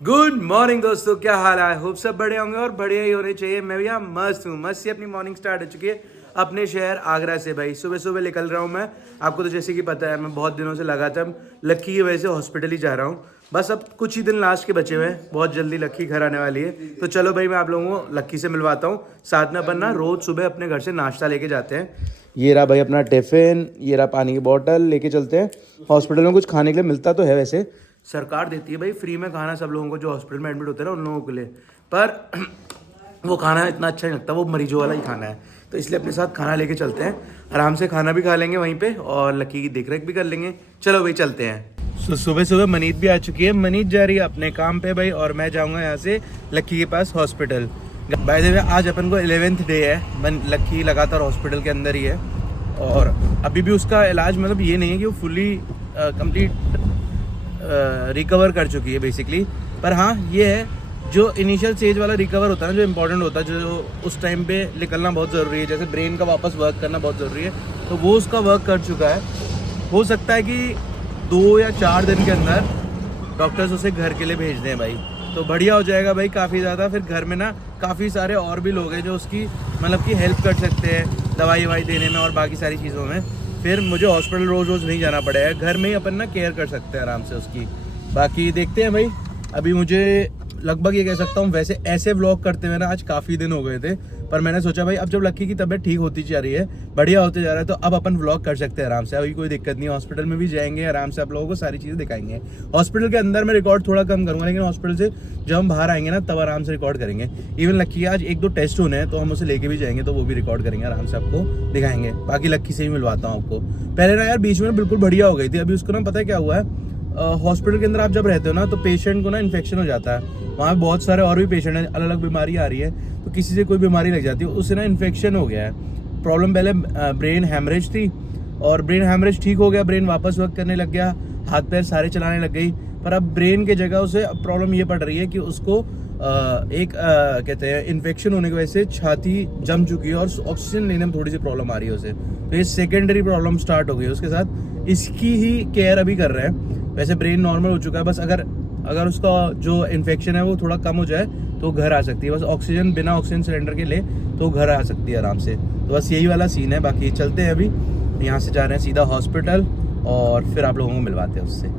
Good morning दोस्तों, क्या हाल है? होप सब बढ़िया होंगे और बढ़िया ही होने चाहिए। मैं भी यहाँ मस्त हूँ। मस्त ही अपनी मॉर्निंग स्टार्ट हो चुकी है अपने शहर आगरा से। भाई सुबह सुबह निकल रहा हूँ मैं। आपको तो जैसे कि पता है, मैं बहुत दिनों से लगातार लक्की की वजह से हॉस्पिटल ही जा रहा हूँ। बस अब कुछ ही दिन लास्ट के बचे हुए हैं, बहुत जल्दी लक्की घर आने वाली है। तो चलो भाई, मैं आप लोगों को लक्की से मिलवाता हूँ। साथ में अपन ना रोज सुबह अपने घर से नाश्ता लेके जाते हैं। ये रहा भाई अपना टिफिन, ये रहा पानी की बोतल, लेके चलते हैं। हॉस्पिटल में कुछ खाने के लिए मिलता तो है वैसे, सरकार देती है भाई फ्री में खाना सब लोगों को जो हॉस्पिटल में एडमिट होते हैं ना, उन लोगों के लिए। पर वो खाना इतना अच्छा नहीं लगता, वो मरीजों वाला ही खाना है। तो इसलिए अपने साथ खाना लेके चलते हैं। आराम से खाना भी खा लेंगे वहीं पे और लक्की की देखरेख भी कर लेंगे। चलो भाई चलते हैं। सुबह सुबह मनीत भी आ चुकी है। मनीत जा रही है अपने काम पे भाई, और मैं जाऊँगा यहाँ से लक्की के पास हॉस्पिटल। बाय द वे आज अपन को 11th डे है। लक्की लगातार हॉस्पिटल के अंदर ही है और अभी भी उसका इलाज मतलब ये नहीं है कि वो फुली कंप्लीट रिकवर कर चुकी है बेसिकली। पर हाँ, ये है जो इनिशियल स्टेज वाला रिकवर होता है ना, जो इम्पोर्टेंट होता है, जो उस टाइम पे निकलना बहुत ज़रूरी है, जैसे ब्रेन का वापस वर्क करना बहुत ज़रूरी है, तो वो उसका वर्क कर चुका है। हो सकता है कि 2 या 4 दिन के अंदर डॉक्टर्स उसे घर के लिए भेज दें भाई, तो बढ़िया हो जाएगा भाई काफ़ी ज़्यादा। फिर घर में ना काफ़ी सारे और भी लोग हैं जो उसकी मतलब कि हेल्प कर सकते हैं दवाई ववाई देने में और बाकी सारी चीज़ों में। फिर मुझे हॉस्पिटल रोज़ रोज़ नहीं जाना पड़ेगा, घर में ही अपन ना केयर कर सकते हैं आराम से उसकी। बाकी देखते हैं भाई। अभी मुझे लगभग ये कह सकता हूँ, वैसे ऐसे व्लॉग करते हुए ना आज काफ़ी दिन हो गए थे, पर मैंने सोचा भाई अब जब लक्की की तबीयत ठीक होती जा रही है, बढ़िया होते जा रहा है, तो अब अपन व्लॉग कर सकते हैं आराम से। अभी कोई दिक्कत नहीं है, हॉस्पिटल में भी जाएंगे आराम से, आप लोगों को सारी चीज़ें दिखाएंगे। हॉस्पिटल के अंदर मैं रिकॉर्ड थोड़ा कम करूँगा, लेकिन हॉस्पिटल से जब हम बाहर आएंगे ना तब आराम से रिकॉर्ड करेंगे। इवन लक्की आज 1-2 टेस्ट होने हैं, तो हम उसे लेके भी जाएंगे, तो वो भी रिकॉर्ड करेंगे आराम से, आपको दिखाएंगे। बाकी लक्की से ही मिलवाता हूँ आपको। पहले ना यार बीच में बिल्कुल बढ़िया हो गई थी, अभी उसको ना पता है क्या हुआ है, हॉस्पिटल के अंदर आप जब रहते हो ना तो पेशेंट को ना इन्फेक्शन हो जाता है। वहाँ पे बहुत सारे और भी पेशेंट हैं, अलग अलग बीमारी आ रही है, तो किसी से कोई बीमारी लग जाती है, उससे ना इन्फेक्शन हो गया है। प्रॉब्लम पहले ब्रेन हैमरेज थी, और ब्रेन हैमरेज ठीक हो गया, ब्रेन वापस वर्क करने लग गया, हाथ पैर सारे चलाने लग गई। पर अब ब्रेन के जगह उसे प्रॉब्लम ये पड़ रही है कि उसको कहते हैं इन्फेक्शन होने की वजह से छाती जम चुकी है और ऑक्सीजन लेने में थोड़ी सी प्रॉब्लम आ रही है उसे। तो ये सेकेंडरी प्रॉब्लम स्टार्ट हो गई है उसके साथ। इसकी ही केयर अभी कर रहे हैं। वैसे ब्रेन नॉर्मल हो चुका है, बस अगर उसका जो इन्फेक्शन है वो थोड़ा कम हो जाए तो घर आ सकती है। बस ऑक्सीजन, बिना ऑक्सीजन सिलेंडर के ले तो घर आ सकती है आराम से। तो बस यही वाला सीन है। बाकी चलते हैं, अभी यहाँ से जा रहे हैं सीधा हॉस्पिटल और फिर आप लोगों को मिलवाते हैं उससे।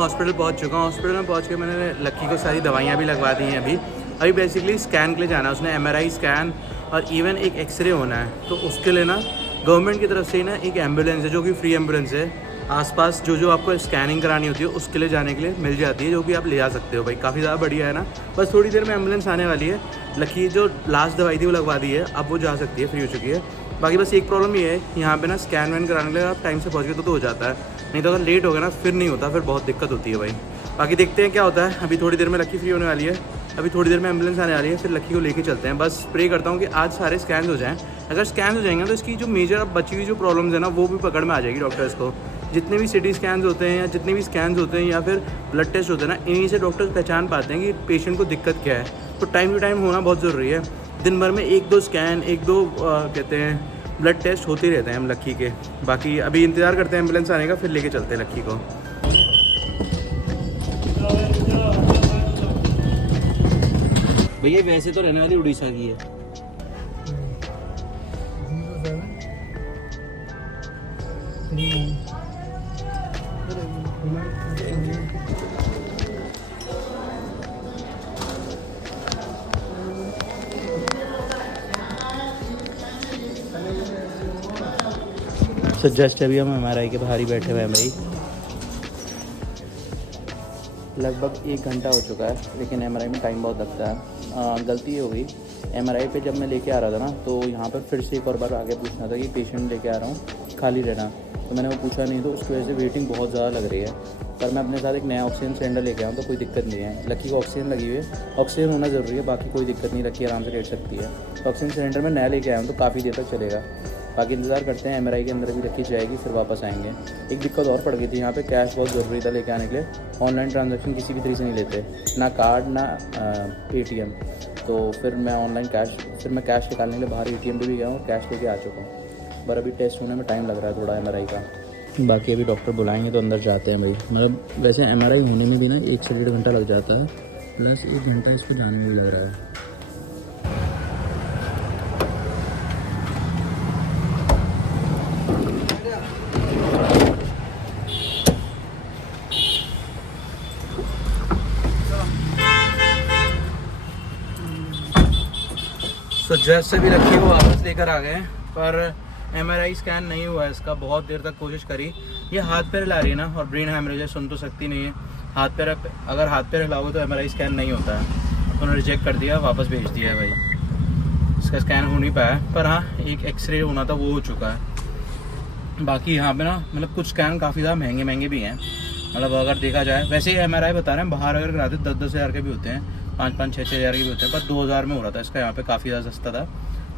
हॉस्पिटल पहुंच चुका हूँ। हॉस्पिटल में पहुंच के मैंने लक्की को सारी दवाइयाँ भी लगवा दी हैं। अभी बेसिकली स्कैन के लिए जाना है उसने, MRI स्कैन और इवन एक एक्सरे होना है। तो उसके लिए ना गवर्नमेंट की तरफ से ही ना एक एम्बुलेंस है, जो कि फ्री एम्बुलेंस है। आसपास जो आपको स्कैनिंग करानी होती है उसके लिए जाने के लिए मिल जाती है, जो कि आप ले जा सकते हो भाई। काफ़ी ज़्यादा बढ़िया है ना। बस थोड़ी देर में एम्बुलेंस आने वाली है। लक्की जो लास्ट दवाई थी वो लगवा दी है, अब वो जा सकती है, फ्री हो चुकी है। बाकी बस एक प्रॉब्लम ये है, यहाँ पे ना स्कैन वैन कराने के लिए आप टाइम से पहुँच गए तो हो जाता है, नहीं तो अगर लेट हो गया ना फिर नहीं होता, फिर बहुत दिक्कत होती है भाई। बाकी देखते हैं क्या होता है। अभी थोड़ी देर में लक्की फ्री होने वाली है, अभी थोड़ी देर में एम्बुलेंस आने वाली है, फिर लक्की को लेके चलते हैं। बस प्रे करता हूँ कि आज सारे स्कैन हो जाएँ। अगर स्कैन हो जाएंगे तो इसकी जो मेजर अब बची हुई जो प्रॉब्लम्स है ना, वो भी पकड़ में आ जाएगी डॉक्टर्स को। जितने भी CT स्कैन्स होते हैं या जितने भी स्कैन्स होते हैं या फिर ब्लड टेस्ट होते हैं ना, इन्हीं से डॉक्टर्स पहचान पाते हैं कि पेशेंट को दिक्कत क्या है। तो टाइम टू टाइम होना बहुत ज़रूरी है। दिन भर में 1-2 स्कैन, 1-2 कहते हैं ब्लड टेस्ट होते ही रहते हैं हम लक्की के। बाकी अभी इंतज़ार करते हैं एम्बुलेंस आने का, फिर लेके चलते हैं लक्की को। भैया वैसे तो रहने वाली उड़ीसा की है। तो जस्ट अभी हम MRI के बाहर ही बैठे हुए हैं भाई। लगभग 1 घंटा हो चुका है, लेकिन MRI में टाइम बहुत लगता है। गलती हो गई, MRI पे जब मैं लेके आ रहा था ना, तो यहाँ पर फिर से एक और बार आगे पूछना था कि पेशेंट लेके आ रहा हूँ, खाली रहना। तो मैंने वो पूछा नहीं, तो उसकी वजह से वेटिंग बहुत ज़्यादा लग रही है। पर मैं अपने साथ एक नया ऑक्सीजन सिलेंडर लेके आया हूँ, तो कोई दिक्कत नहीं है। लक्की को ऑक्सीजन लगी हुई है, ऑक्सीजन होना ज़रूरी है, बाकी कोई दिक्कत नहीं, लक्की आराम से लेट सकती है। तो ऑक्सीजन सिलेंडर मैं नया लेके आया हूँ, तो काफ़ी देर तक चलेगा। बाकी इंतज़ार करते हैं, MRI के अंदर भी लक्की जाएगी, फिर वापस आएंगे। एक दिक्कत और पड़ गई थी, यहाँ पे कैश बहुत ज़रूरी था लेके आने के लिए। ऑनलाइन ट्रांजैक्शन किसी भी तरीके से नहीं लेते, ना कार्ड ना ATM। तो फिर मैं कैश निकालने के लिए बाहर ATM पे भी गया हूँ और कैश लेके आ चुका हूँ। पर अभी टेस्ट होने में टाइम लग रहा है थोड़ा MRI का। बाकी अभी डॉक्टर बुलाएंगे तो अंदर जाते हैं भाई। मतलब वैसे MRI होने में भी ना 1 से 1.5 घंटा लग जाता है, प्लस 1 घंटा इसको जाने में भी लग रहा है। तो जैसे भी लक्की को वापस लेकर आ गए, पर MRI स्कैन नहीं हुआ है इसका। बहुत देर तक कोशिश करी। ये हाथ पैर हिला रही है ना, और ब्रेन हैमरेज है, सुन तो सकती नहीं है। अगर हाथ पैर हिलाओगे तो MRI स्कैन नहीं होता है। तो उन्होंने रिजेक्ट कर दिया, वापस भेज दिया है भाई। इसका स्कैन हो नहीं पाया, पर हाँ एक एक्सरे होना था, वो हो चुका है। बाकी यहाँ पे ना मतलब कुछ स्कैन काफ़ी ज़्यादा महंगे भी हैं। मतलब अगर देखा जाए, वैसे ही MRI बता रहे हैं बाहर अगर कराते 10-10 हज़ार के भी होते हैं, 5-5, 6-6 हज़ार के भी होते हैं, पर 2 हज़ार में हो रहा था इसका। यहाँ पे काफ़ी ज़्यादा सस्ता था,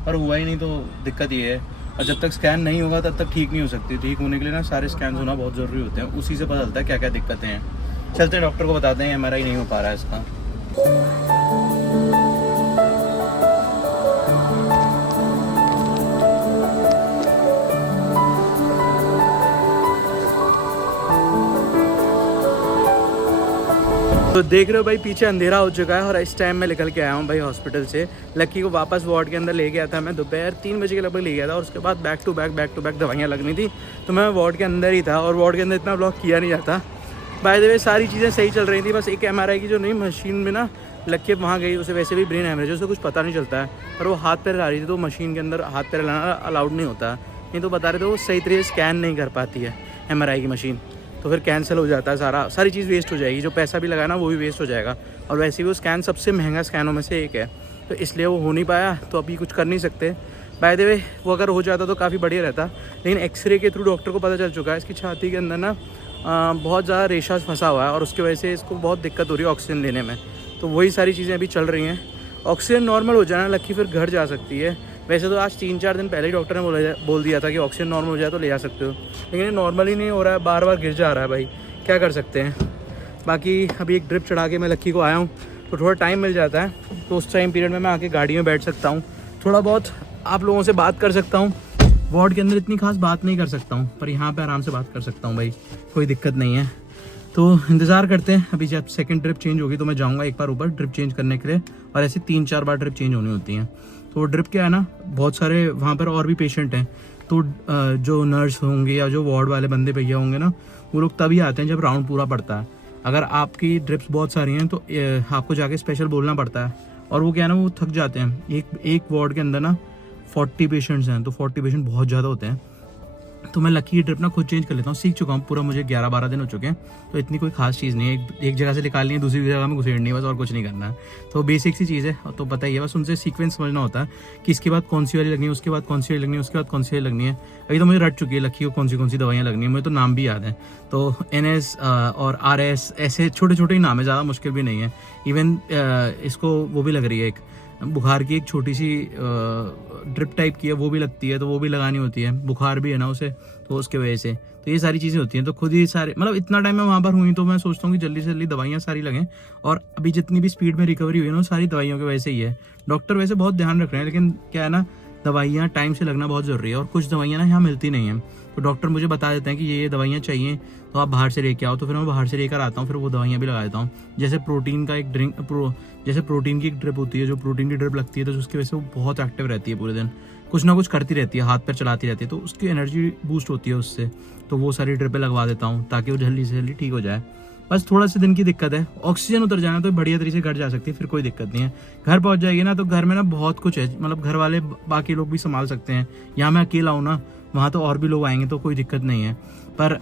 पर हुआ ही नहीं। तो दिक्कत ये है, और जब तक स्कैन नहीं होगा तब तक ठीक नहीं हो सकती। ठीक होने के लिए ना सारे स्कैन होना बहुत ज़रूरी होते हैं, उसी से पता चलता है क्या क्या दिक्कतें हैं। चलते हैं डॉक्टर को बताते हैं MRI नहीं हो पा रहा है इसका। तो देख रहे हो भाई, पीछे अंधेरा हो चुका है और इस टाइम मैं निकल के आया हूँ भाई हॉस्पिटल से। लक्की को वापस वार्ड के अंदर ले गया था मैं, दोपहर 3 बजे के लगभग ले गया था। और उसके बाद बैक टू बैक दवाइयाँ लगनी थी, तो मैं वार्ड के अंदर ही था। और वार्ड के अंदर इतना ब्लॉक किया नहीं जाता। बाय द वे सारी चीज़ें सही चल रही थी, बस एक MRI की जो नई मशीन में ना लक्की वहाँ गई, उसे वैसे भी ब्रेन हैमरेज है, उसे कुछ पता नहीं चलता है। पर वो हाथ पैर हिला रही थी, तो मशीन के अंदर हाथ पैर हिलाना अलाउड नहीं होता। नहीं तो बता रहे थे वो सही तरीके से स्कैन नहीं कर पाती है MRI की मशीन, तो फिर कैंसिल हो जाता है, सारी चीज़ वेस्ट हो जाएगी। जो पैसा भी लगाना वो भी वेस्ट हो जाएगा। और वैसे भी वो स्कैन सबसे महंगा स्कैनों में से एक है, तो इसलिए वो हो नहीं पाया। तो अभी कुछ कर नहीं सकते। बाय द वे वो अगर हो जाता तो काफ़ी बढ़िया रहता, लेकिन एक्सरे के थ्रू डॉक्टर को पता चल चुका है इसकी छाती के अंदर ना बहुत ज़्यादा रेशा फंसा हुआ है, और उसकी वजह से इसको बहुत दिक्कत हो रही है ऑक्सीजन लेने में। तो वही सारी चीज़ें अभी चल रही हैं। ऑक्सीजन नॉर्मल हो जाए ना लक्की, फिर घर जा सकती है। वैसे तो आज 3-4 दिन पहले ही डॉक्टर ने बोल दिया था कि ऑक्सीजन नॉर्मल हो जाए तो ले जा सकते हो, लेकिन ये नॉर्मल ही नहीं हो रहा है, बार बार गिर जा रहा है भाई। क्या कर सकते हैं। बाकी अभी एक ड्रिप चढ़ा के मैं लक्की को आया हूँ, तो थोड़ा टाइम मिल जाता है, तो उस टाइम पीरियड में मैं आके गाड़ी में बैठ सकता हूँ, थोड़ा बहुत आप लोगों से बात कर सकता हूँ। वार्ड के अंदर इतनी खास बात नहीं कर सकता हूँ, पर यहाँ पे आराम से बात कर सकता हूँ भाई, कोई दिक्कत नहीं है। तो इंतज़ार करते हैं। अभी जब सेकंड ड्रिप चेंज होगी तो मैं जाऊँगा एक बार ऊपर ड्रिप चेंज करने के लिए, और ऐसे 3-4 बार ड्रिप चेंज होनी होती हैं। तो ड्रिप क्या है ना, बहुत सारे वहाँ पर और भी पेशेंट हैं, तो जो नर्स होंगे या जो वार्ड वाले बंदे भैया होंगे ना, वो लोग तभी आते हैं जब राउंड पूरा पड़ता है। अगर आपकी ड्रिप्स बहुत सारी हैं तो आपको जाके स्पेशल बोलना पड़ता है, और वो क्या है ना, वो थक जाते हैं। एक वार्ड के अंदर ना 40 पेशेंट्स हैं, तो 40 पेशेंट बहुत ज़्यादा होते हैं। तो मैं लकी की ड्रिप ना खुद चेंज कर लेता हूँ, सीख चुका हूँ पूरा, मुझे 11-12 दिन हो चुके हैं, तो इतनी कोई खास चीज़ नहीं है। एक जगह से निकालनी है, दूसरी जगह में घुसेड़नी है, बस और कुछ नहीं करना है। तो बेसिक सी चीज़ है, तो पता ही है, बस उनसे सीक्वेंस समझना होता है कि इसके बाद कौन सी वाली लगनी है, उसके बाद कौन सी वाली लगनी है, उसके बाद कौन सी वाली लगनी है। अभी तो मुझे रट चुकी है लकी को कौन सी दवाइयाँ लगनी है, मुझे तो नाम भी याद है। तो NS और RS ऐसे छोटे छोटे ही नाम है, ज़्यादा मुश्किल भी नहीं है। इवन इसको वो भी लग रही है, एक बुखार की एक छोटी सी ड्रिप टाइप की है, वो भी लगती है, तो वो भी लगानी होती है। बुखार भी है ना उसे, तो उसके वजह से तो ये सारी चीज़ें होती हैं। तो खुद ही सारे मतलब इतना टाइम मैं वहाँ पर हुई, तो मैं सोचता हूँ कि जल्दी से जल्दी दवाइयाँ सारी लगें। और अभी जितनी भी स्पीड में रिकवरी हुई है ना, सारी दवाइयों की वजह से ही है। डॉक्टर वैसे बहुत ध्यान रख रहे हैं, लेकिन क्या है ना, दवाइयाँ टाइम से लगना बहुत ज़रूरी है, और कुछ दवाइयाँ ना यहाँ मिलती नहीं हैं। तो डॉक्टर मुझे बता देते हैं कि ये दवाइयाँ चाहिए, तो आप बाहर से लेके आओ, तो फिर मैं बाहर से लेकर आता हूँ, फिर वो दवाइयाँ भी लगा देता हूँ। जैसे प्रोटीन का एक जैसे प्रोटीन की एक ड्रिप होती है, जो प्रोटीन की ड्रिप लगती है, तो उसकी वजह से वो बहुत एक्टिव रहती है, पूरे दिन कुछ ना कुछ करती रहती है, हाथ पैर चलाती रहती है, तो उसकी एनर्जी बूस्ट होती है उससे। तो वो सारी ड्रिपें लगवा देता हूँ ताकि वो जल्दी से जल्दी ठीक हो जाए। बस थोड़ा सा दिन की दिक्कत है, ऑक्सीजन उतर जाना तो बढ़िया तरीके से घर जा सकती है, फिर कोई दिक्कत नहीं है। घर पहुंच जाएगी ना, तो घर में ना बहुत कुछ है, मतलब घर वाले बाकी लोग भी संभाल सकते हैं। यहाँ मैं अकेला हूँ ना, वहाँ तो और भी लोग आएंगे, तो कोई दिक्कत नहीं है। पर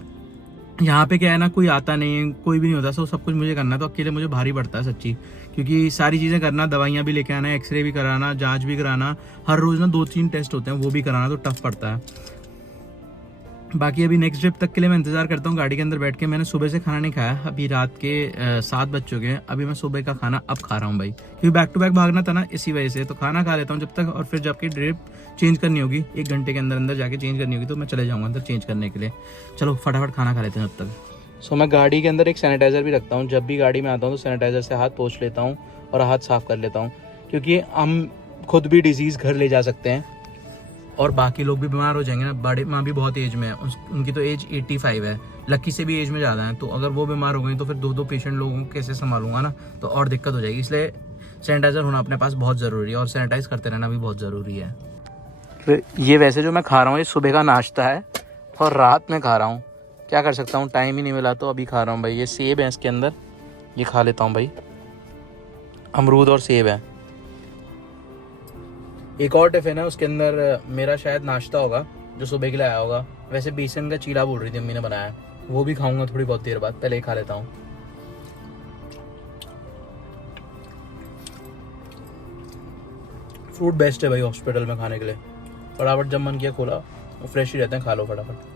यहाँ पे क्या है ना, कोई आता नहीं है, कोई भी नहीं होता, सब कुछ मुझे करना है, तो अकेले मुझे भारी पड़ता है सच्ची। क्योंकि सारी चीज़ें करना, दवाइयाँ भी लेके आना, एक्सरे भी कराना, जांच भी कराना, हर रोज़ ना 2-3 टेस्ट होते हैं वो भी कराना, तो टफ पड़ता है। बाकी अभी नेक्स्ट ट्रिप तक के लिए मैं इंतज़ार करता हूँ गाड़ी के अंदर बैठ के। मैंने सुबह से खाना नहीं खाया, अभी रात के 7 बज चुके हैं, अभी मैं सुबह का खाना अब खा रहा हूँ भाई, क्योंकि बैक टू बैक भागना था ना इसी वजह से। तो खाना खा लेता हूँ जब तक, और फिर जबकि ड्रिप चेंज करनी होगी 1 घंटे के अंदर अंदर जाके चेंज करनी होगी, तो मैं चले जाऊँगा अंदर चेंज करने के लिए। चलो फटाफट खाना खा लेते हैं जब तक। मैं गाड़ी के अंदर एक सैनिटाइज़र भी रखता हूँ, जब भी गाड़ी में आता हूँ तो सैनिटाइज़र से हाथ पोंछ लेता हूँ और हाथ साफ़ कर लेता हूँ, क्योंकि हम खुद भी डिजीज़ घर ले जा सकते हैं और बाकी लोग भी बीमार हो जाएंगे ना। बड़े माँ भी बहुत एज में है, उनकी तो एज 85 है, लक्की से भी एज में ज़्यादा है, तो अगर वो बीमार हो गई तो फिर 2-2 पेशेंट लोगों को कैसे संभालूंगा ना, तो और दिक्कत हो जाएगी। इसलिए सैनिटाइज़र होना अपने पास बहुत ज़रूरी है, और सैनिटाइज़ करते रहना भी बहुत ज़रूरी है। फिर ये वैसे जो मैं खा रहा हूँ ये सुबह का नाश्ता है और रात में खा रहा हूँ, क्या कर सकता हूँ, टाइम ही नहीं मिला तो अभी खा रहा हूँ भाई। ये सेब है इसके अंदर, ये खा लेता हूँ भाई, अमरूद और सेब है। एक और टिफ़िन है, उसके अंदर मेरा शायद नाश्ता होगा जो सुबह के लिए आया होगा। वैसे बेसन का चीला बोल रही थी अम्मी ने बनाया, वो भी खाऊंगा थोड़ी बहुत देर बाद, पहले ही खा लेता हूँ। फ्रूट बेस्ट है भाई हॉस्पिटल में खाने के लिए, फटाफट जब मन किया खोला, वो फ्रेश ही रहते हैं, खा लो फटाफट।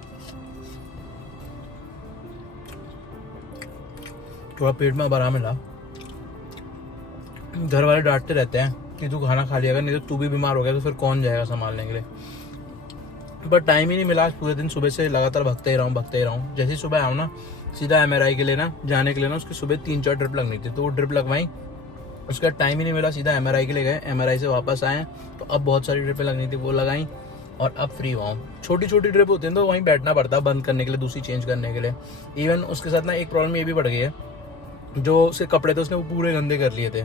थोड़ा पेट में अब आराम मिला। घर वाले डांटते रहते हैं कि तू खाना खा लिया कर, नहीं तो तू भी बीमार हो गया तो फिर कौन जाएगा संभालने के लिए। पर टाइम ही नहीं मिला, आज पूरे दिन सुबह से लगातार भगते ही रहा हूँ। जैसे ही सुबह आऊँ ना, सीधा MRI के लिए ना जाने के लिए ना, उसकी सुबह 3-4 ड्रिप लगनी थी, तो वो ड्रिप लगवाई, उसका टाइम ही नहीं मिला, सीधा MRI के लिए गए, MRI से वापस आए तो अब बहुत सारी ड्रिपें लगनी थी, वो लगाई और अब फ्री हुआ हूँ। छोटी छोटी ड्रिप होती है तो वहीं बैठना पड़ता है बंद करने के लिए, दूसरी चेंज करने के लिए। इवन उसके साथ ना एक प्रॉब्लम ये भी बढ़ गई है, जो उसके कपड़े थे उसने वो पूरे गंदे कर लिए थे,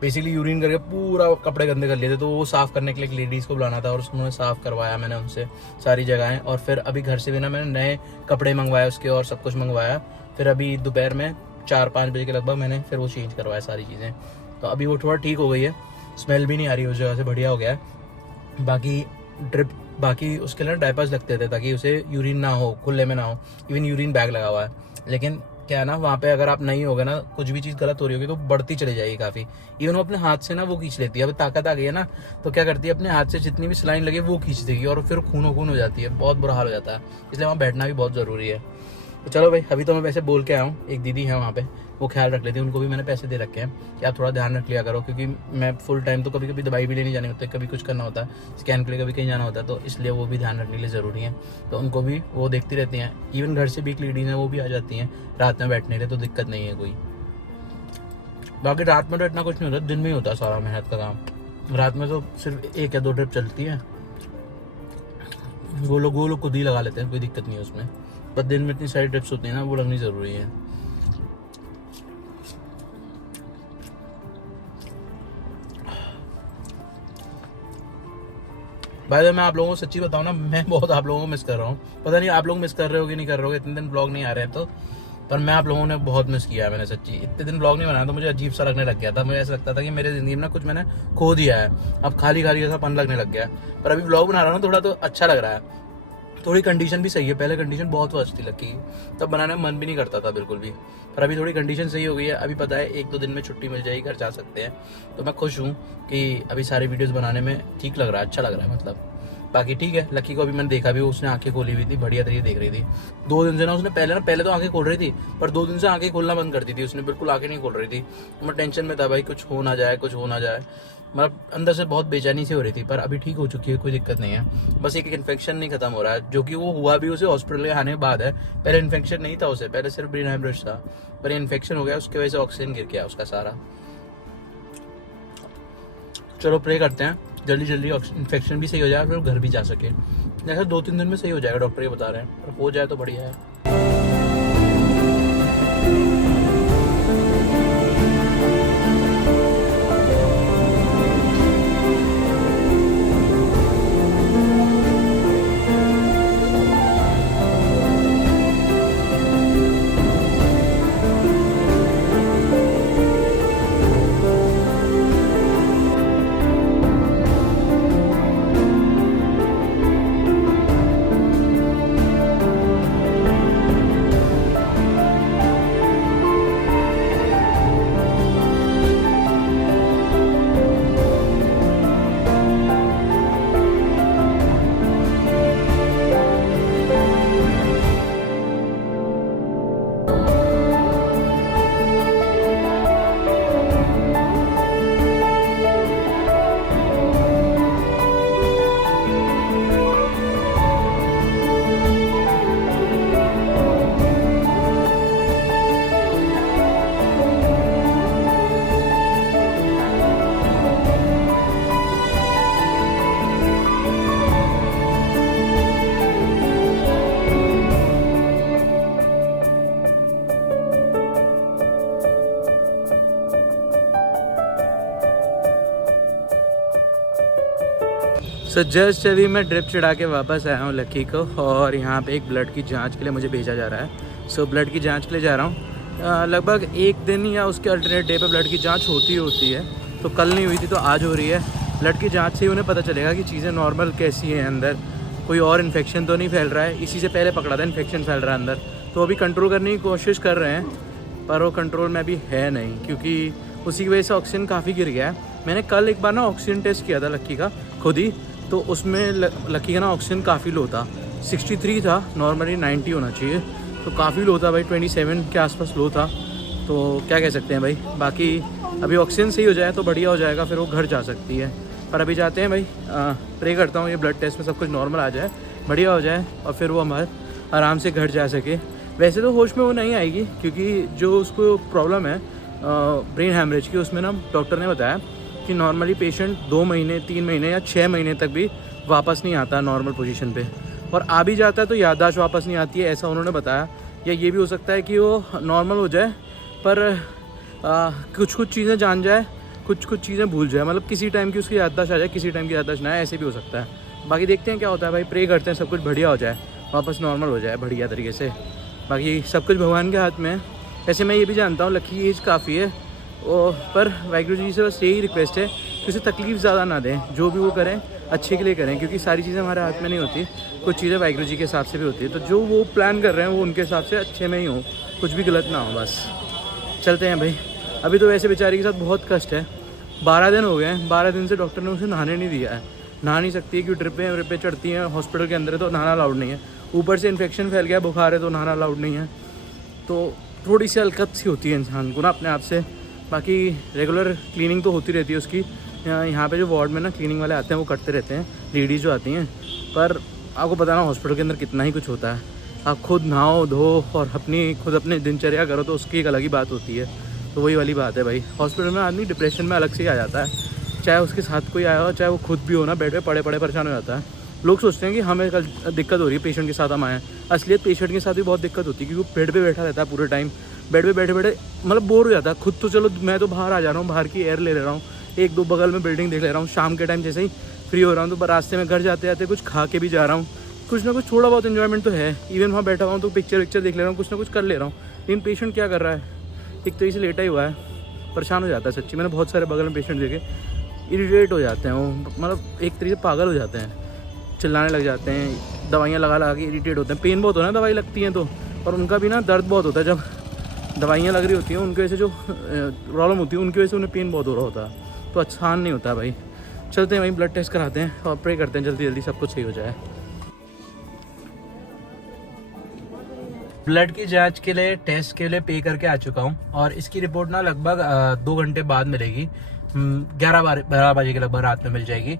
बेसिकली यूरिन करके पूरा कपड़े गंदे कर लिए थे, तो वो साफ़ करने के लिए एक लेडीज़ को बुलाना था और उन्होंने साफ़ करवाया मैंने उनसे सारी जगहें। और फिर अभी घर से भी ना मैंने नए कपड़े मंगवाए उसके और सब कुछ मंगवाया। फिर अभी दोपहर में 4-5 बजे के लगभग मैंने फिर वो चेंज करवाया सारी चीज़ें, तो अभी वो थोड़ा ठीक हो गई है, स्मेल भी नहीं आ रही उस जगह से, बढ़िया हो गया है। बाकी उसके लिए डायपर्स लगते थे ताकि उसे यूरिन ना हो, खुले में ना हो, इवन यूरिन बैग लगा हुआ है। लेकिन क्या है ना, वहाँ पे अगर आप नहीं होगे ना, कुछ भी चीज़ गलत हो रही होगी तो बढ़ती चली जाएगी काफ़ी। इवन वो अपने हाथ से ना वो खींच लेती है, अब ताकत आ गई है ना, तो क्या करती है अपने हाथ से जितनी भी सलाइन लगे वो खींच देगी और फिर खून हो जाती है, बहुत बुरा हाल हो जाता है। इसलिए वहाँ बैठना भी बहुत ज़रूरी है। तो चलो भाई, अभी तो मैं वैसे बोल के आया हूँ, एक दीदी है वहाँ पे, वो ख्याल रख लेती है, उनको भी मैंने पैसे दे रखे हैं कि आप थोड़ा ध्यान रख लिया करो, क्योंकि मैं फुल टाइम तो कभी कभी दवाई भी लेने जानी होती है, कभी कुछ करना होता है, स्कैन के लिए कभी कहीं जाना होता है, तो इसलिए वो भी ध्यान रखने के लिए ज़रूरी है। तो उनको भी वो देखती रहती हैं। इवन घर से भी एक लेडीज़ है, वो भी आ जाती हैं रात में बैठने के लिए, तो दिक्कत नहीं है कोई। बाकी रात में तो इतना कुछ नहीं होता, दिन में ही होता है सारा मेहनत का काम। रात में तो सिर्फ 1 या 2 ड्रिप चलती है, वो लोग खुद ही लगा लेते हैं, कोई दिक्कत नहीं है उसमें। पर दिन में इतनी सारी ड्रिप्स होती हैं ना, वो लगनी ज़रूरी है। भाई मैं आप लोगों को सच्ची बताऊँ ना, मैं बहुत आप लोगों को मिस कर रहा हूँ। पता नहीं आप लोग मिस कर रहे हो कि नहीं कर रहे हो, इतने दिन ब्लॉग नहीं आ रहे हैं तो, पर मैं आप लोगों ने बहुत मिस किया है। मैंने सच्ची इतने दिन ब्लॉग नहीं बनाया तो मुझे अजीब सा लगने लग गया था, मुझे ऐसा लगता था कि मेरे ज़िंदगी में ना कुछ मैंने खो दिया है, अब खाली जैसा पन लगने लग गया है। पर अभी ब्लॉग बना रहा हूँ थोड़ा तो अच्छा लग रहा है, थोड़ी कंडीशन भी सही है। पहले कंडीशन बहुत वर्स्ट थी लक्की की, तब बनाने में मन भी नहीं करता था बिल्कुल भी, पर अभी थोड़ी कंडीशन सही हो गई है। अभी पता है 1-2 दिन में छुट्टी मिल जाएगी, घर जा सकते हैं, तो मैं खुश हूँ कि अभी सारी वीडियोस बनाने में ठीक लग रहा है, अच्छा लग रहा है मतलब। बाकी ठीक है, लक्की को अभी मैंने देखा भी, उसने आंखें खोली हुई थी, बढ़िया तरीके देख रही थी। 2 दिन से ना उसने पहले तो आंखें खोल रही थी, पर 2 दिन से आंखें खोलना बंद कर दी थी उसने, बिल्कुल आंखें नहीं खोल रही थी। मैं टेंशन में था भाई, कुछ हो ना जाए, मतलब अंदर से बहुत बेचैनी सी हो रही थी, पर अभी ठीक हो चुकी है, कोई दिक्कत नहीं है। बस एक इन्फेक्शन नहीं खत्म हो रहा है, जो कि वो हुआ भी उसे हॉस्पिटल के आने के बाद है। पहले इन्फेक्शन नहीं था उसे, पहले सिर्फ ब्रेन हेमरेज था, पर इन्फेक्शन हो गया, उसकी वजह से ऑक्सीजन गिर गया उसका सारा। चलो प्रे करते हैं जल्दी इन्फेक्शन भी सही हो जाए, फिर घर भी जा सके। जैसे 2-3 दिन में सही हो जाएगा, डॉक्टर ये बता रहे हैं, पर हो जाए तो बढ़िया है। सो जस्ट अभी मैं ड्रिप चढ़ा के वापस आया हूँ लक्की को, और यहाँ पे एक ब्लड की जांच के लिए मुझे भेजा जा रहा है। सो ब्लड की जांच के लिए जा रहा हूँ। लगभग एक दिन या उसके अल्टरनेट डे पे ब्लड की जांच होती है। तो कल नहीं हुई थी तो आज हो रही है। ब्लड की जांच से ही उन्हें पता चलेगा कि चीज़ें नॉर्मल कैसी हैं, अंदर कोई और इन्फेक्शन तो नहीं फैल रहा है। इसी से पहले पकड़ा था इन्फेक्शन फैल रहा है अंदर, तो अभी कंट्रोल करने की कोशिश कर रहे हैं, पर वो कंट्रोल में अभी है नहीं, क्योंकि उसी की वजह से ऑक्सीजन काफ़ी गिर गया है। मैंने कल एक बार ना ऑक्सीजन टेस्ट किया था लक्की का खुद ही, तो उसमें लक्की का ना ऑक्सीजन काफ़ी लो था, 63 था, नॉर्मली 90 होना चाहिए, तो काफ़ी लो था भाई, 27 के आसपास लो था। तो क्या कह सकते हैं भाई, बाकी अभी ऑक्सीजन सही हो जाए तो बढ़िया हो जाएगा, फिर वो घर जा सकती है। पर अभी जाते हैं भाई, प्रे करता हूँ ये ब्लड टेस्ट में सब कुछ नॉर्मल आ जाए, बढ़िया हो जाए, और फिर वो हमारे आराम से घर जा सके। वैसे तो होश में वो नहीं आएगी, क्योंकि जो उसको प्रॉब्लम है ब्रेन हैमरेज की, उसमें ना डॉक्टर ने बताया कि नॉर्मली पेशेंट 2 महीने 3 महीने या 6 महीने तक भी वापस नहीं आता नॉर्मल पोजीशन पे, और आ भी जाता है तो याददाश्त वापस नहीं आती है, ऐसा उन्होंने बताया। या ये भी हो सकता है कि वो नॉर्मल हो जाए पर कुछ चीज़ें जान जाए, कुछ चीज़ें भूल जाए, मतलब किसी टाइम की उसकी याददाश्त आ जाए, किसी टाइम की याददाश्त ना आए, ऐसे भी हो सकता है। बाकी देखते हैं क्या होता है भाई, प्रे करते हैं सब कुछ बढ़िया हो जाए, वापस नॉर्मल हो जाए बढ़िया तरीके से। बाकी सब कुछ भगवान के हाथ में है। वैसे मैं ये भी जानता हूँ लक्की की एज काफ़ी है, पर वाहिगुरू जी से बस यही रिक्वेस्ट है कि उसे तकलीफ़ ज़्यादा ना दें, जो भी वो करें अच्छे के लिए करें, क्योंकि सारी चीज़ें हमारे हाथ में नहीं होती, कुछ चीज़ें वाहिगुरू जी के हिसाब से भी होती है। तो जो वो प्लान कर रहे हैं वो उनके हिसाब से अच्छे में ही हो, कुछ भी गलत ना हो। बस चलते हैं भाई। अभी तो वैसे बेचारी के साथ बहुत कष्ट है, 12 दिन हो गए हैं, 12 दिन से डॉक्टर ने उसे नहाने नहीं दिया है, नहा नहीं सकती है क्योंकि ड्रिपें चढ़ती हैं हॉस्पिटल के अंदर है, तो नहाना अलाउड नहीं है। ऊपर से इन्फेक्शन फैल गया, बुखार है, तो नहाना अलाउड नहीं है। तो थोड़ी सी हलकत सी होती है इंसान को ना अपने आप से। बाकी रेगुलर क्लीनिंग तो होती रहती है उसकी। यहाँ पे जो वार्ड में ना क्लीनिंग वाले आते हैं वो करते रहते हैं, लेडीज़ जो आती हैं। पर आपको पता ना हॉस्पिटल के अंदर कितना ही कुछ होता है, आप खुद नहाओ धो और अपने दिनचर्या करो तो उसकी एक अलग ही बात होती है। तो वही वाली बात है भाई, हॉस्पिटल में आदमी डिप्रेशन में अलग से ही आ जाता है, चाहे उसके साथ कोई आया हो, चाहे वो खुद भी हो ना, बेड पे पड़े परेशान हो जाता है। लोग सोचते हैं कि हमें कल दिक्कत हो रही है पेशेंट के साथ हम आए, असलियत पेशेंट के साथ भी बहुत दिक्कत होती है, क्योंकि वो बेड पे बैठा रहता है पूरे टाइम, बेड पे बैठे मतलब बोर हो जाता है खुद। तो चलो मैं तो बाहर आ जा रहा हूँ, बाहर की एयर ले रहा हूँ, 1-2 बगल में बिल्डिंग देख ले रहा हूँ, शाम के टाइम जैसे ही फ्री हो रहा हूँ तो रास्ते में घर जाते जाते कुछ खा के भी जा रहा हूँ, कुछ ना कुछ थोड़ा बहुत इन्जॉयमेंट तो है। इवन वहाँ बैठा हुआ हूँ तो पिक्चर देख ले रहा हूँ, कुछ ना कुछ कर ले रहा हूँ। लेकिन पेशेंट क्या कर रहा है, एक तरीके से लेटा ही हुआ है, परेशान हो जाता है सच्ची। मैंने बहुत सारे बगल में पेशेंट देखे, इरिटेट हो जाते हैं वो, मतलब एक तरीके से पागल हो जाते हैं, चिल्लाने लग जाते हैं, दवाइयाँ लगा के इरिटेट होते हैं। पेन बहुत होता है ना दवाई लगती हैं तो, और उनका भी ना दर्द बहुत होता है जब दवाइयाँ लग रही होती हैं, उनकी वजह से जो प्रॉब्लम होती है उनकी वजह से उन्हें पेन बहुत हो रहा होता है, तो आसान नहीं होता भाई। चलते हैं वहीं ब्लड टेस्ट कराते हैं और प्रे करते हैं जल्दी सब कुछ सही हो जाए। ब्लड की जांच के लिए टेस्ट के लिए पे करके आ चुका हूँ, और इसकी रिपोर्ट ना लगभग 2 घंटे बाद मिलेगी, 11-12 बजे के लगभग रात में मिल जाएगी।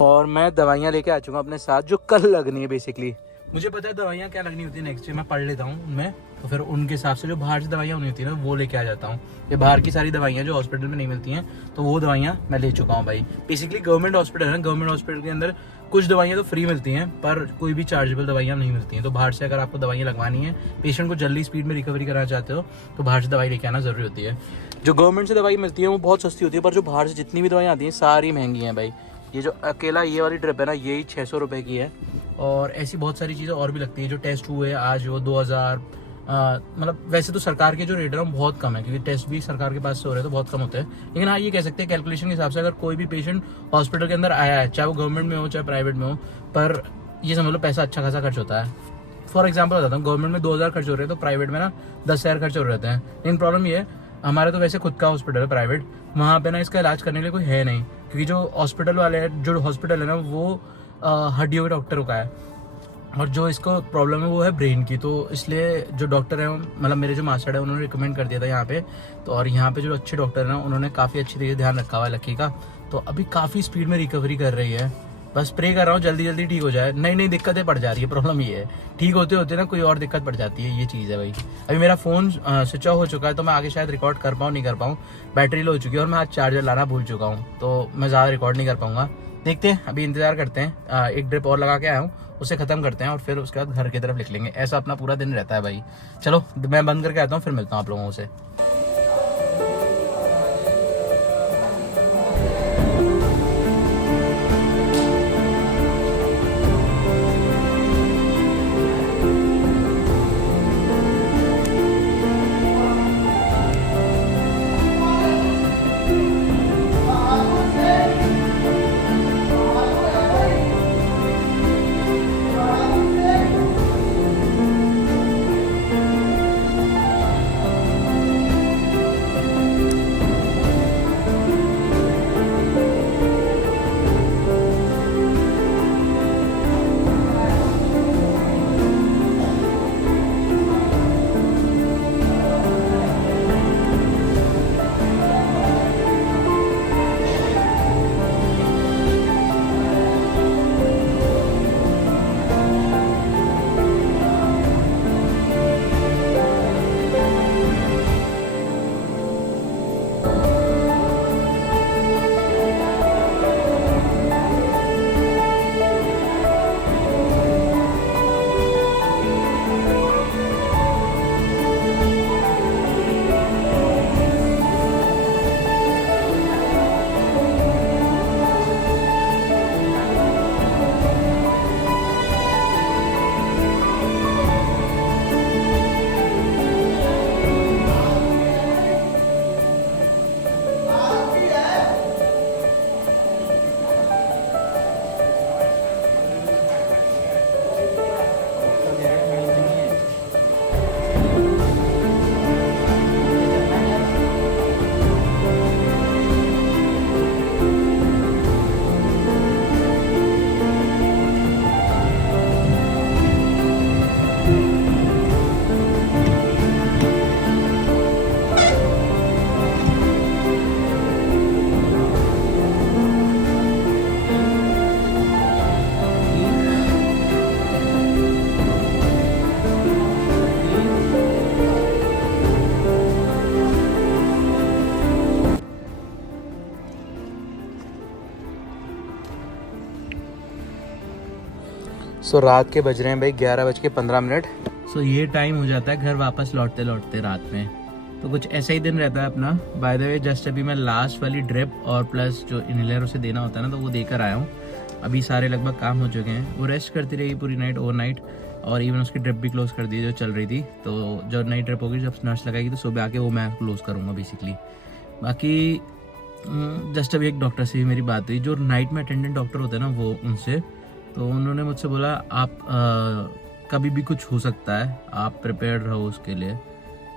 और मैं दवाइयाँ लेके आ चुका हूँ अपने साथ, जो कल लगनी है बेसिकली। मुझे पता है दवाइयाँ क्या लगनी होती है, नेक्स्ट डे मैं पढ़ लेता हूँ उनमें, तो फिर उनके हिसाब से जो बाहर से दवाइयाँ होनी होती है ना वो लेके आ जाता हूँ। ये बाहर की सारी दवाइयाँ जो हॉस्पिटल में नहीं मिलती हैं तो वो दवाइयाँ मैं ले चुका हूँ भाई। बेसिकली गवर्नमेंट हॉस्पिटल है ना, गवर्नमेंट हॉस्पिटल के अंदर कुछ दवाइयाँ तो फ्री मिलती हैं, पर कोई भी चार्जेबल दवाइयाँ नहीं मिलती हैं। तो बाहर से अगर आपको दवाइयाँ लगवानी है, पेशेंट को जल्दी स्पीड में रिकवरी कराना चाहते हो, तो बाहर से दवाई लेके आना ज़रूरी होती है। जो गवर्नमेंट से दवाई मिलती है वो बहुत सस्ती होती है, पर जो बाहर से जितनी भी दवाइयाँ आती हैं सारी महंगी हैं भाई। ये जो अकेला ये वाली ड्रिप है ना, यही 600 रुपये की है, और ऐसी बहुत सारी चीज़ें और भी लगती है। जो टेस्ट हुए आज वो 2000, मतलब वैसे तो सरकार के जो रेट है वो बहुत कम है, क्योंकि टेस्ट भी सरकार के पास से हो रहे हैं तो बहुत कम होते हैं। लेकिन हाँ ये कह सकते हैं कैलकुलेशन के हिसाब से, अगर कोई भी पेशेंट हॉस्पिटल के अंदर आया है, चाहे वो गवर्नमेंट में हो चाहे प्राइवेट में हो, पर ये समझ लो पैसा अच्छा खासा खर्च होता है। फॉर एग्जाम्पल बताता हूँ, गवर्नमेंट में 2000 खर्च हो रहे हैं तो प्राइवेट में ना 10,000 खर्च हो रहे हैं। लेकिन प्रॉब्लम ये है, हमारा तो वैसे खुद का हॉस्पिटल है प्राइवेट, वहाँ पे ना इसका इलाज करने के लिए कोई है नहीं, क्योंकि जो हॉस्पिटल वाले हैं, जो हॉस्पिटल है ना वो हड्डियों के डॉक्टरों का है, और जो इसको प्रॉब्लम है वो है ब्रेन की। तो इसलिए जो डॉक्टर है, मतलब मेरे जो मास्टर है, उन्होंने रिकमेंड कर दिया था यहाँ पे। तो और यहाँ पे जो अच्छे डॉक्टर है ना, उन्होंने काफ़ी अच्छी तरीके से ध्यान रखा हुआ है लक्की का, तो अभी काफ़ी स्पीड में रिकवरी कर रही है। बस प्रे कर रहा हूँ जल्दी ठीक हो जाए। नई दिक्कतें पड़ जा रही है, प्रॉब्लम ये है, ठीक होते होते ना कोई और दिक्कत पड़ जाती है, ये चीज़ है भाई। अभी मेरा फ़ोन स्विच ऑफ हो चुका है, तो मैं आगे शायद रिकॉर्ड कर पाऊँ नहीं कर पाऊँ, बैटरी लो हो चुकी है, और मैं आज चार्जर लाना भूल चुका हूँ, तो मैं ज़्यादा रिकॉर्ड नहीं कर पाऊँगा। देखते हैं, अभी इंतज़ार करते हैं। एक ड्रिप और लगा के आया हूँ, उसे ख़त्म करते हैं और फिर उसके बाद घर की तरफ निकलेंगे। ऐसा अपना पूरा दिन रहता है भाई। चलो मैं बंद करके आता हूँ, फिर मिलता हूँ आप लोगों से। सो रात के बज रहे हैं भाई 11:15। सो ये टाइम हो जाता है घर वापस लौटते लौटते रात में। तो कुछ ऐसा ही दिन रहता है अपना। बाय द वे जस्ट अभी मैं लास्ट वाली ड्रिप और प्लस जो इनहेलर उसे देना होता है ना, तो वो देकर आया हूँ। अभी सारे लगभग काम हो चुके हैं। वो रेस्ट करती रही पूरी नाइट, ओवरनाइट, और इवन उसकी ड्रिप भी क्लोज कर दी जो चल रही थी। तो जो नई ड्रिप होगी, जब नर्स लगाएगी तो सुबह आके वो मैं क्लोज करूँगा बेसिकली। बाकी जस्ट अभी एक डॉक्टर से भी मेरी बात हुई, जो नाइट में अटेंडेंट डॉक्टर होते हैं ना, वो उनसे। तो उन्होंने मुझसे बोला आप कभी भी कुछ हो सकता है, आप प्रिपेयर्ड रहो उसके लिए।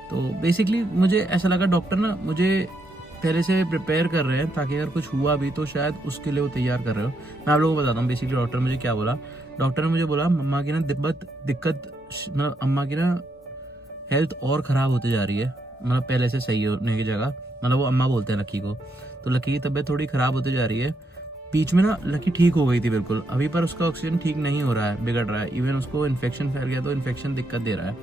तो बेसिकली मुझे ऐसा लगा डॉक्टर ना मुझे पहले से प्रिपेयर कर रहे हैं, ताकि अगर कुछ हुआ भी तो शायद उसके लिए वो तैयार कर रहे हो। मैं आप लोगों को बताता हूँ बेसिकली डॉक्टर मुझे क्या बोला। डॉक्टर ने मुझे बोला मम्मा की ना दिक्कत मतलब अम्मा की ना हेल्थ और ख़राब होती जा रही है, मतलब पहले से सही होने की जगह। मतलब वो अम्मा बोलते हैं लक्की को, तो लक्की की तबीयत थोड़ी ख़राब होती जा रही है। बीच में ना लकी ठीक हो गई थी बिल्कुल अभी, पर उसका ऑक्सीजन ठीक नहीं हो रहा है, बिगड़ रहा है। इवन उसको इन्फेक्शन फैल गया, तो इन्फेक्शन दिक्कत दे रहा है।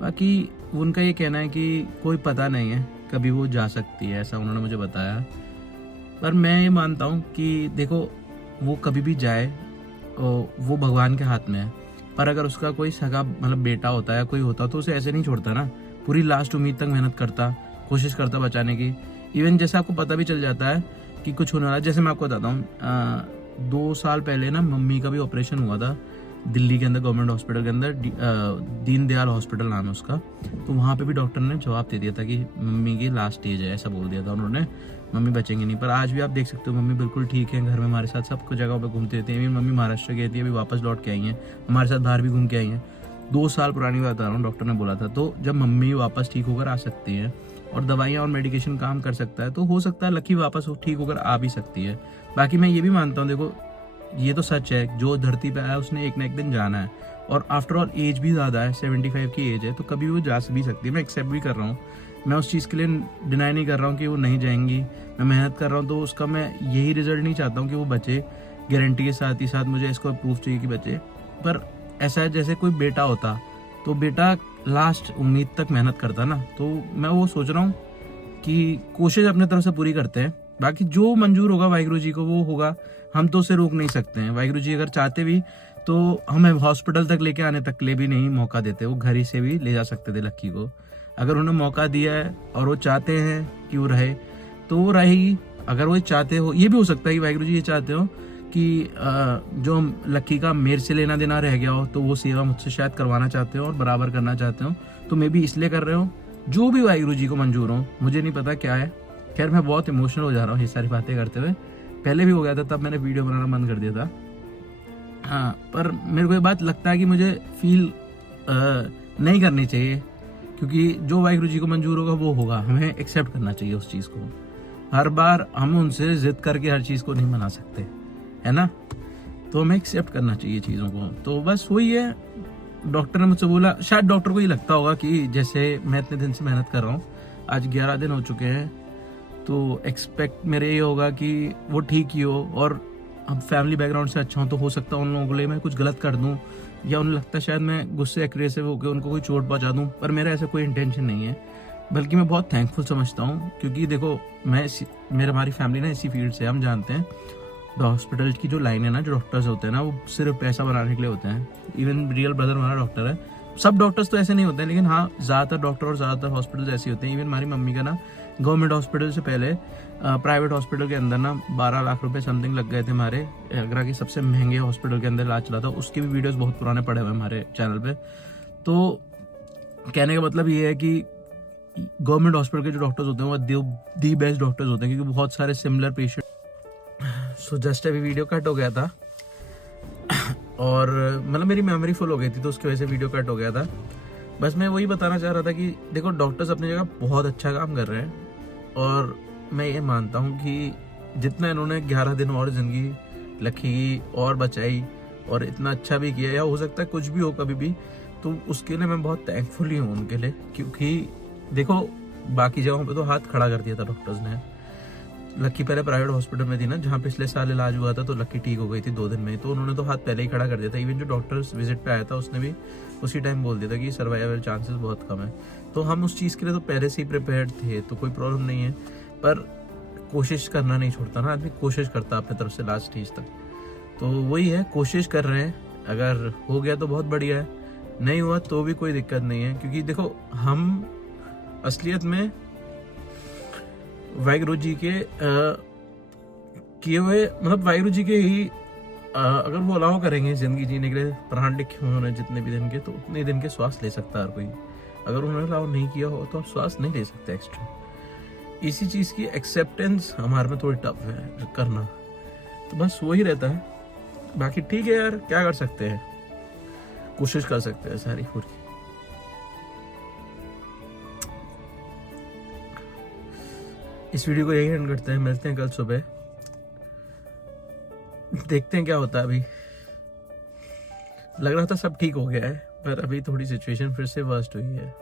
बाकी उनका ये कहना है कि कोई पता नहीं है, कभी वो जा सकती है, ऐसा उन्होंने मुझे बताया। पर मैं ये मानता हूँ कि देखो वो कभी भी जाए वो भगवान के हाथ में है। पर अगर उसका कोई सगा मतलब बेटा होता है, कोई होता, तो उसे ऐसे नहीं छोड़ता ना, पूरी लास्ट उम्मीद तक मेहनत करता, कोशिश करता बचाने की। इवन जैसे आपको पता भी चल जाता है कि कुछ होने वाला है। जैसे मैं आपको बताता हूँ 2 साल पहले ना मम्मी का भी ऑपरेशन हुआ था दिल्ली के अंदर, गवर्नमेंट हॉस्पिटल के अंदर, दीनदयाल हॉस्पिटल नाम है उसका। तो वहाँ पे भी डॉक्टर ने जवाब दे दिया था कि मम्मी की लास्ट स्टेज है, ऐसा बोल दिया था उन्होंने, मम्मी बचेंगे नहीं। पर आज भी आप देख सकते हो मम्मी बिल्कुल ठीक है, घर में हमारे साथ सब कुछ जगहों पर घूमती रहती है। मम्मी महाराष्ट्र गई थी, अभी वापस लौट के आई हैं, हमारे साथ बाहर भी घूम के आई हैं। 2 साल पुरानी बात बता रहा हूँ, डॉक्टर ने बोला था। तो जब मम्मी वापस ठीक होकर आ सकती है और दवाइयाँ और मेडिकेशन काम कर सकता है, तो हो सकता है लकी वापस ठीक होकर आ भी सकती है। बाकी मैं ये भी मानता हूँ, देखो ये तो सच है, जो धरती पे आया उसने एक ना एक दिन जाना है। और आफ्टर ऑल एज भी ज़्यादा है, 75 की एज है, तो कभी वो जा भी सकती है। मैं एक्सेप्ट भी कर रहा हूँ, मैं उस चीज़ के लिए डिनाई नहीं कर रहा हूँ कि वो नहीं जाएंगी। मैं मेहनत कर रहा हूँ, तो उसका मैं यही रिजल्ट नहीं चाहता हूँ कि वो बचे, गारंटी के साथ ही साथ मुझे इसको प्रूफ चाहिए कि बचे। पर ऐसा है जैसे कोई बेटा होता, तो बेटा लास्ट उम्मीद तक मेहनत करता ना। तो मैं वो सोच रहा हूँ कि कोशिश अपने तरफ से पूरी करते हैं, बाकी जो मंजूर होगा वाहिगुरु जी को वो होगा, हम तो उसे रोक नहीं सकते हैं। वाहिगुरु जी अगर चाहते भी तो हमें हॉस्पिटल तक लेके आने तक ले भी नहीं मौका देते, वो घर ही से भी ले जा सकते थे लक्की को। अगर उन्हें मौका दिया है और वो चाहते हैं कि वो रहे, तो वो रहेगी। अगर वो चाहते हो, ये भी हो सकता है कि वाहिगुरु जी ये चाहते हो कि जो लक्की का मेरे से लेना देना रह गया हो, तो वो सेवा मुझसे शायद करवाना चाहते हो और बराबर करना चाहते हो, तो मे भी इसलिए कर रहे हो। जो भी वाहिगुरु जी को मंजूर हो, मुझे नहीं पता क्या है। खैर मैं बहुत इमोशनल हो जा रहा हूँ ये सारी बातें करते हुए, पहले भी हो गया था, तब मैंने वीडियो बनाना बंद कर दिया था। हाँ, पर मेरे को ये बात लगता है कि मुझे फील नहीं करनी चाहिए, क्योंकि जो वाहिगुरु जी को मंजूर होगा वो होगा, हमें एक्सेप्ट करना चाहिए उस चीज़ को। हर बार हम उनसे जिद करके हर चीज़ को नहीं मना सकते, है ना, तो हमें एक्सेप्ट करना चाहिए चीज़ों को। तो बस वही है, डॉक्टर ने मुझसे बोला, शायद डॉक्टर को ये लगता होगा कि जैसे मैं इतने दिन से मेहनत कर रहा हूँ, आज 11 दिन हो चुके हैं, तो एक्सपेक्ट मेरे ये होगा कि वो ठीक ही हो। और अब फैमिली बैकग्राउंड से अच्छा हूँ, तो हो सकता है उन लोगों के लिए मैं कुछ गलत कर दूँ, या उन्हें लगता है शायद मैं गुस्से एग्रेसिव होकर उनको कोई चोट पहुँचा दूँ, पर मेरा ऐसा कोई इंटेंशन नहीं है। बल्कि मैं बहुत थैंकफुल समझता हूँ, क्योंकि देखो हमारी फैमिली ना इसी फील्ड से, हम जानते हैं हॉस्पिटल की जो लाइन है ना, जो डॉक्टर्स होते हैं ना, वो सिर्फ पैसा बनाने के लिए होते हैं। इवन रियल ब्रदर हमारा डॉक्टर है, सब डॉक्टर्स तो ऐसे नहीं होते हैं, लेकिन हाँ ज़्यादातर डॉक्टर और ज़्यादातर हॉस्पिटल ऐसे होते हैं। इवन हमारी मम्मी का ना गवर्नमेंट हॉस्पिटल से पहले प्राइवेट हॉस्पिटल के अंदर ना 12 लाख रुपए समथिंग लग गए थे हमारे। आगरा के सबसे महंगे हॉस्पिटल के अंदर इलाज चला था, उसके भी वीडियोस बहुत पुराने पड़े हुए हमारे चैनल पे। तो कहने का मतलब ये है कि गवर्नमेंट हॉस्पिटल के जो डॉक्टर्स होते हैं वो दी बेस्ट डॉक्टर्स होते हैं, क्योंकि बहुत सारे सिमिलर पेशेंट। सो जस्ट अभी वीडियो कट हो गया था, और मतलब मेरी मेमोरी फुल हो गई थी, तो उसकी वजह से वीडियो कट हो गया था। बस मैं वही बताना चाह रहा था कि देखो डॉक्टर्स अपनी जगह बहुत अच्छा काम कर रहे हैं, और मैं ये मानता हूँ कि जितना इन्होंने 11 दिन और ज़िंदगी लखी और बचाई और इतना अच्छा भी किया, या हो सकता है कुछ भी हो कभी भी, तो उसके लिए मैं बहुत थैंकफुल ही हूँ उनके लिए। क्योंकि देखो बाकी जगहों पे तो हाथ खड़ा कर दिया था डॉक्टर्स ने। लक्की पहले प्राइवेट हॉस्पिटल में थी ना, जहाँ पिछले साल इलाज हुआ था, तो लक्की ठीक हो गई थी 2 दिन में, तो उन्होंने तो हाथ पहले ही खड़ा कर दिया था। इवन जो डॉक्टर्स विजिट पे आया था उसने भी उसी टाइम बोल दिया था कि सर्वाइवल चांसेस बहुत कम है। तो हम उस चीज़ के लिए तो पहले से ही प्रिपेयर्ड थे, तो कोई प्रॉब्लम नहीं है। पर कोशिश करना नहीं छोड़ता ना आदमी, कोशिश करता अपनी तरफ से लास्ट स्टेज तक। तो वही है, कोशिश कर रहे हैं, अगर हो गया तो बहुत बढ़िया है, नहीं हुआ तो भी कोई दिक्कत नहीं है, क्योंकि देखो हम असलियत में वाहिगुरु जी के किए हुए, मतलब वाहिगुरु जी के ही अगर वो अलाउ करेंगे जिंदगी जीने के लिए, प्राण लिखे हुए उन्होंने जितने भी दिन के, तो उतने दिन के श्वास ले सकता है हर कोई। अगर उन्होंने अलाउ नहीं किया हो तो आप श्वास नहीं ले सकते एक्स्ट्रा। इसी चीज़ की एक्सेप्टेंस हमारे में थोड़ी टफ है करना, तो बस वही रहता है। बाकी ठीक है यार, क्या कर सकते हैं, कोशिश कर सकते हैं सारी पूरी। इस वीडियो को यही एंड करते हैं, मिलते हैं कल सुबह, देखते हैं क्या होता है। अभी लग रहा था सब ठीक हो गया है, पर अभी थोड़ी सिचुएशन फिर से वर्स्ट हुई है।